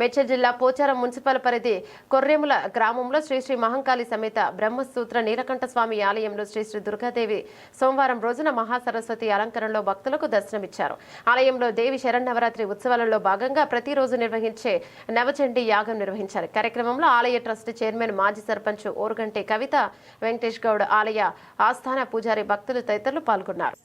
మేడ్చల్ జిల్లా పోచారం మున్సిపల్ పరిధి కొర్రెముల గ్రామంలో శ్రీ శ్రీ మహంకాళి సమేత బ్రహ్మసూత్ర నీలకంఠ స్వామి ఆలయంలో శ్రీ శ్రీ దుర్గాదేవి సోమవారం రోజున మహాసరస్వతి అలంకరణలో భక్తులకు దర్శనమిచ్చారు. ఆలయంలో దేవి శరన్నవరాత్రి ఉత్సవాలలో భాగంగా ప్రతిరోజు నిర్వహించే నవచండీ యాగం నిర్వహించారు. కార్యక్రమంలో ఆలయ ట్రస్ట్ చైర్మన్ మాజీ సర్పంచ్ ఓరుగంటి కవిత, వెంకటేష్ గౌడ్, ఆలయ ఆస్థాన పూజారి, భక్తులు తదితరులు పాల్గొన్నారు.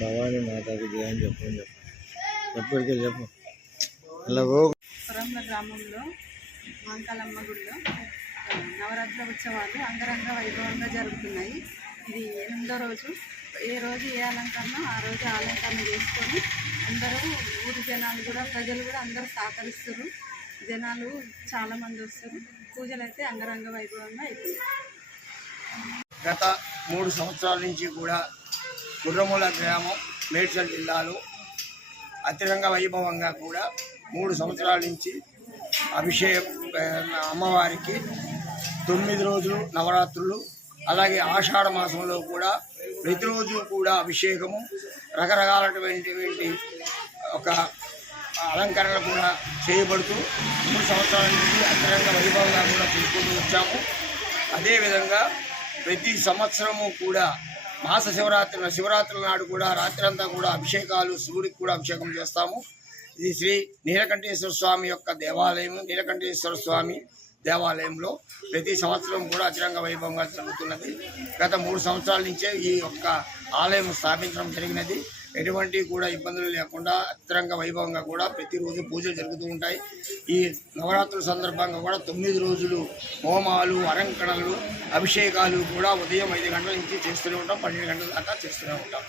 భవానీ మాతాకి జయం చెప్పండి. ఎప్పటికీ చెప్పు. కొర్రెముల గ్రామంలో మహంకాళమ్మ గుడిలో నవరాత్రి ఉత్సవాలు అంగరంగ వైభవంగా జరుగుతున్నాయి. ఇది 8వ రోజు. ఏ రోజు ఏ అలంకరణ ఆ రోజు అలంకరణ చేసుకొని అందరూ ఊరి జనాలు కూడా, ప్రజలు కూడా అందరూ సహకరిస్తారు. జనాలు చాలామంది వస్తారు. పూజలు అయితే అంగరంగ వైభవంగా అవుతుంది. గత 3 సంవత్సరాల నుంచి కూడా కొర్రెముల గ్రామం మేడ్చల్ జిల్లాలో అతిరంగ వైభవంగా కూడా 3 సంవత్సరాల నుంచి అమ్మవారికి 9 రోజులు నవరాత్రులు, అలాగే ఆషాఢ మాసంలో కూడా ప్రతిరోజు కూడా అభిషేకము, రకరకాలటువంటి ఒక అలంకరణ కూడా చేయబడుతూ 3 సంవత్సరాల నుంచి అతిరంగ వైభవంగా కూడా తీసుకుంటూ వచ్చాము. అదేవిధంగా ప్రతి సంవత్సరము కూడా శివరాత్రుల నాడు కూడా రాత్రంతా కూడా అభిషేకాలు, శివుడికి కూడా అభిషేకం చేస్తాము. ఇది శ్రీ నీలకంఠేశ్వర స్వామి యొక్క దేవాలయం. నీలకంఠేశ్వర స్వామి దేవాలయంలో ప్రతి సంవత్సరం కూడా అతిరంగ వైభవంగా జరుగుతున్నది. గత 3 సంవత్సరాల నుంచే ఈ యొక్క ఆలయం స్థాపించడం జరిగినది. ఎటువంటి కూడా ఇబ్బందులు లేకుండా అతిరంగ వైభవంగా కూడా ప్రతిరోజు పూజలు జరుగుతూ ఉంటాయి. ఈ నవరాత్రుల సందర్భంగా కూడా 9 రోజులు హోమాలు, అలంకరణలు, అభిషేకాలు కూడా ఉదయం 5 గంటల నుంచి చేస్తూనే ఉంటాం, 12 గంటల దాకా చేస్తూనే ఉంటాం.